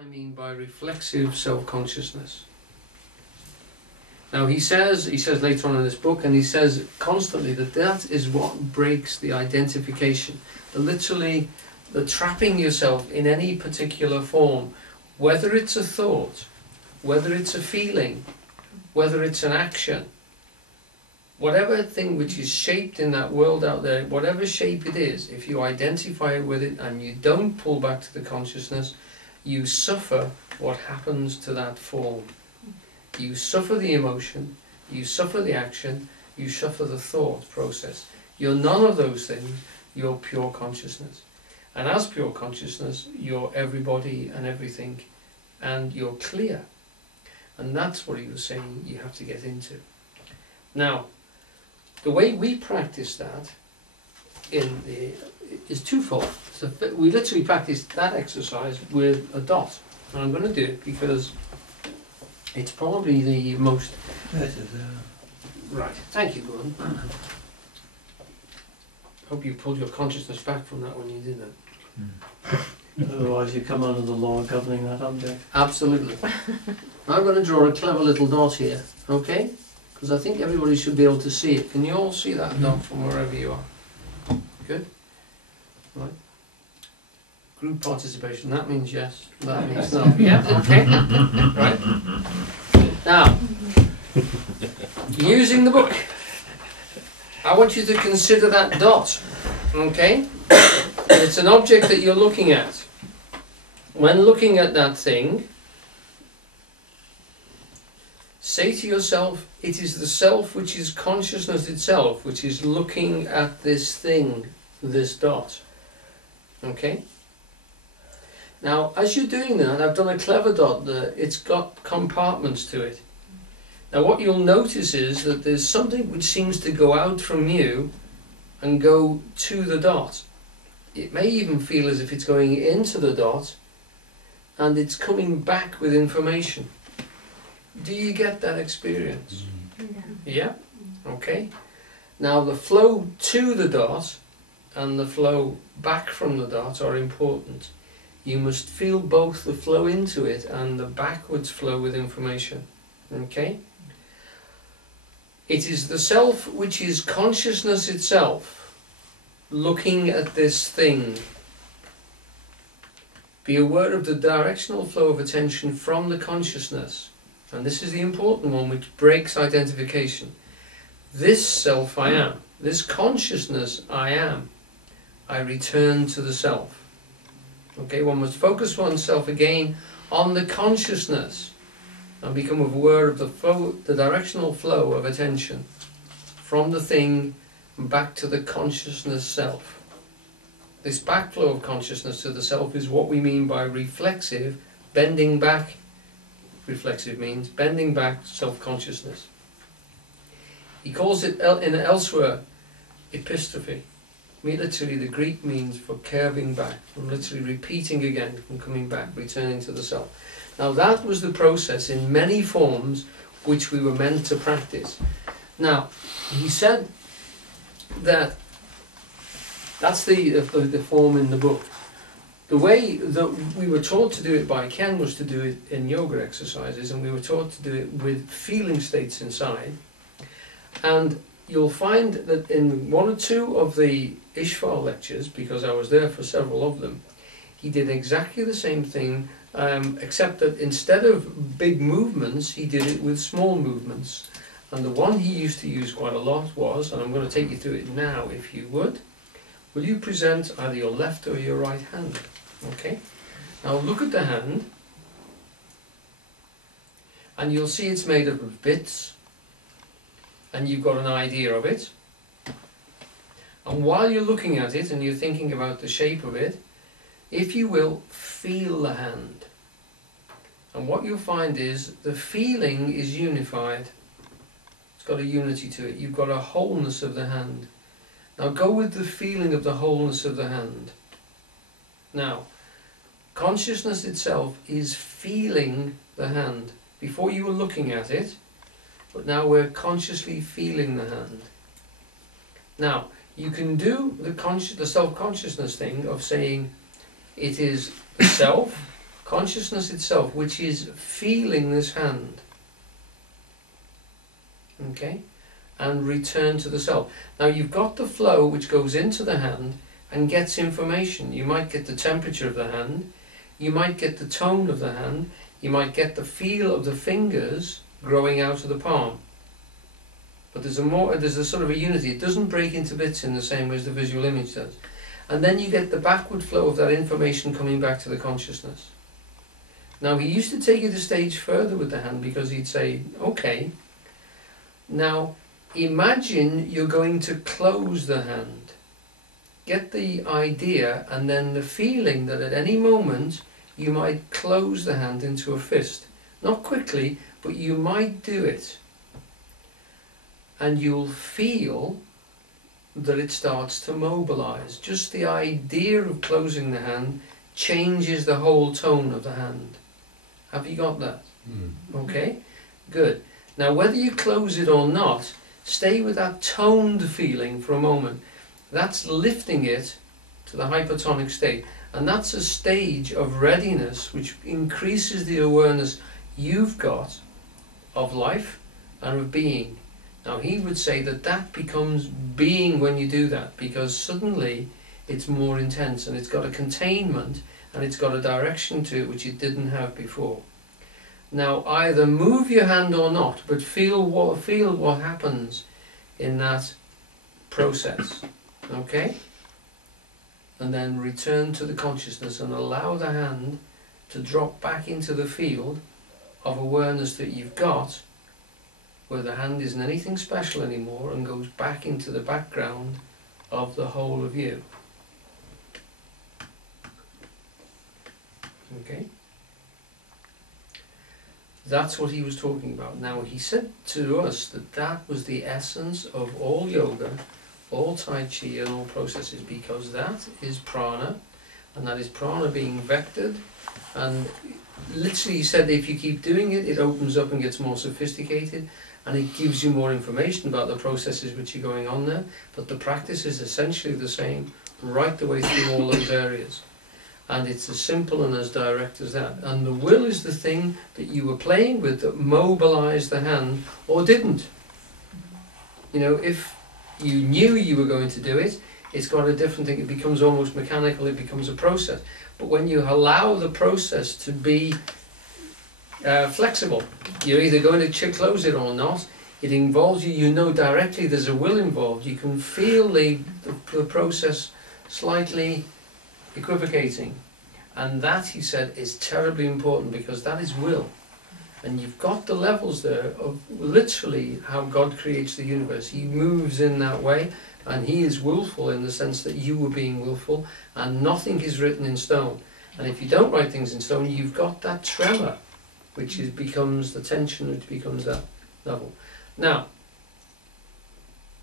I mean by reflexive self-consciousness. Now he says later on in this book, and he says constantly that is what breaks the identification, literally the trapping yourself in any particular form, whether it's a thought, whether it's a feeling, whether it's an action, whatever thing which is shaped in that world out there, whatever shape it is, if you identify with it and you don't pull back to the consciousness, you suffer what happens to that form. You suffer the emotion, you suffer the action, you suffer the thought process. You're none of those things, you're pure consciousness. And as pure consciousness, you're everybody and everything, and you're clear. And that's what he was saying you have to get into. Now, the way we practice that is twofold. So we literally practice that exercise with a dot. And I'm going to do it because it's probably the most... Right, thank you, Gordon. Hope you pulled your consciousness back from that when you did that. Otherwise you come under the law governing that object. Absolutely. I'm going to draw a clever little dot here, okay? Because I think everybody should be able to see it. Can you all see that dot from wherever you are? Good? Right. Group participation, that means yes, that means no. Yeah, okay. Right. Now, using the book, I want you to consider that dot, okay? It's an object that you're looking at. When looking at that thing, say to yourself, it is the self which is consciousness itself, which is looking at this thing, this dot. Okay? Now, as you're doing that, I've done a clever dot there. It's got compartments to it. Now, what you'll notice is that there's something which seems to go out from you and go to the dot. It may even feel as if it's going into the dot and it's coming back with information. Do you get that experience? Yeah? Okay. Now, the flow to the dot and the flow back from the dot are important. You must feel both the flow into it and the backwards flow with information. Okay? It is the self which is consciousness itself, looking at this thing. Be aware of the directional flow of attention from the consciousness. And this is the important one which breaks identification. This self I am, this consciousness I am, I return to the self. Okay, one must focus oneself again on the consciousness and become aware of the directional flow of attention from the thing back to the consciousness self. This backflow of consciousness to the self is what we mean by reflexive, bending back. Reflexive means bending back self-consciousness. He calls it elsewhere epistrophe. Literally, the Greek means for curving back, from literally repeating again, from coming back, returning to the self. Now that was the process in many forms which we were meant to practice. Now, he said that that's the form in the book. The way that we were taught to do it by Ken was to do it in yoga exercises, and we were taught to do it with feeling states inside. And you'll find that in one or two of the Ishval lectures, because I was there for several of them, he did exactly the same thing, except that instead of big movements, he did it with small movements. And the one he used to use quite a lot was, and I'm going to take you through it now if you would, will you present either your left or your right hand? Okay? Now look at the hand, and you'll see it's made up of bits, and you've got an idea of it. And while you're looking at it and you're thinking about the shape of it, if you will, feel the hand. And what you'll find is the feeling is unified. It's got a unity to it. You've got a wholeness of the hand. Now go with the feeling of the wholeness of the hand. Now, consciousness itself is feeling the hand. Before you were looking at it, but now we're consciously feeling the hand. Now, you can do the self-consciousness thing of saying it is the self consciousness itself, which is feeling this hand, okay, and return to the self. Now you've got the flow which goes into the hand and gets information. You might get the temperature of the hand, you might get the tone of the hand, you might get the feel of the fingers growing out of the palm. But there's a sort of a unity. It doesn't break into bits in the same way as the visual image does. And then you get the backward flow of that information coming back to the consciousness. Now he used to take it a stage further with the hand, because he'd say, okay, now imagine you're going to close the hand. Get the idea and then the feeling that at any moment you might close the hand into a fist. Not quickly, but you might do it. And you'll feel that it starts to mobilize. Just the idea of closing the hand changes the whole tone of the hand. Have you got that? Okay, good. Now whether you close it or not, stay with that toned feeling for a moment. That's lifting it to the hypertonic state, and that's a stage of readiness which increases the awareness you've got of life and of being. Now he would say that that becomes being when you do that, because suddenly it's more intense and it's got a containment and it's got a direction to it which it didn't have before. Now either move your hand or not, but feel what happens in that process. Okay? And then return to the consciousness and allow the hand to drop back into the field of awareness that you've got, where the hand isn't anything special anymore and goes back into the background of the whole of you. Okay? That's what he was talking about. Now he said to us that that was the essence of all yoga, all Tai Chi and all processes, because that is prana, and that is prana being vectored, and literally he said if you keep doing it, it opens up and gets more sophisticated, and it gives you more information about the processes which are going on there, but the practice is essentially the same right the way through all those areas. And it's as simple and as direct as that. And the will is the thing that you were playing with that mobilized the hand or didn't. You know, if you knew you were going to do it, it's got a different thing. It becomes almost mechanical, it becomes a process. But when you allow the process to be flexible, you're either going to close it or not, it involves you, you know directly there's a will involved. You can feel the process slightly equivocating, and that, he said, is terribly important, because that is will, and you've got the levels there of literally how God creates the universe. He moves in that way, and he is willful in the sense that you were being willful, and nothing is written in stone. And if you don't write things in stone, you've got that tremor, which becomes the tension, which becomes that level. Now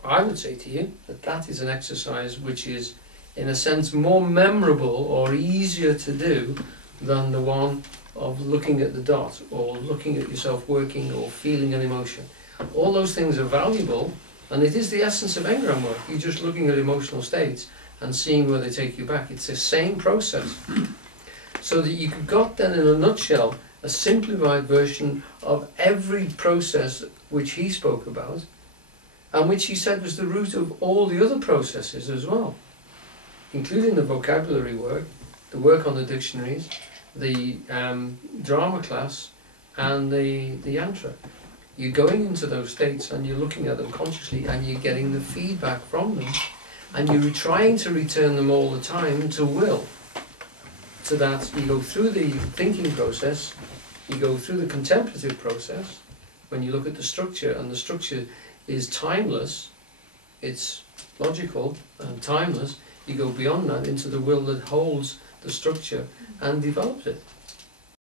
I would say to you that that is an exercise which is, in a sense, more memorable or easier to do than the one of looking at the dot or looking at yourself working or feeling an emotion. All those things are valuable, and it is the essence of engram work. You're just looking at emotional states and seeing where they take you back. It's the same process. So that you got then, in a nutshell, a simplified version of every process which he spoke about, and which he said was the root of all the other processes as well, including the vocabulary work, the work on the dictionaries, the drama class, and the yantra. You're going into those states and you're looking at them consciously and you're getting the feedback from them, and you're trying to return them all the time to will. So that you go through the thinking process, you go through the contemplative process, when you look at the structure, and the structure is timeless, it's logical and timeless. You go beyond that into the will that holds the structure and develops it.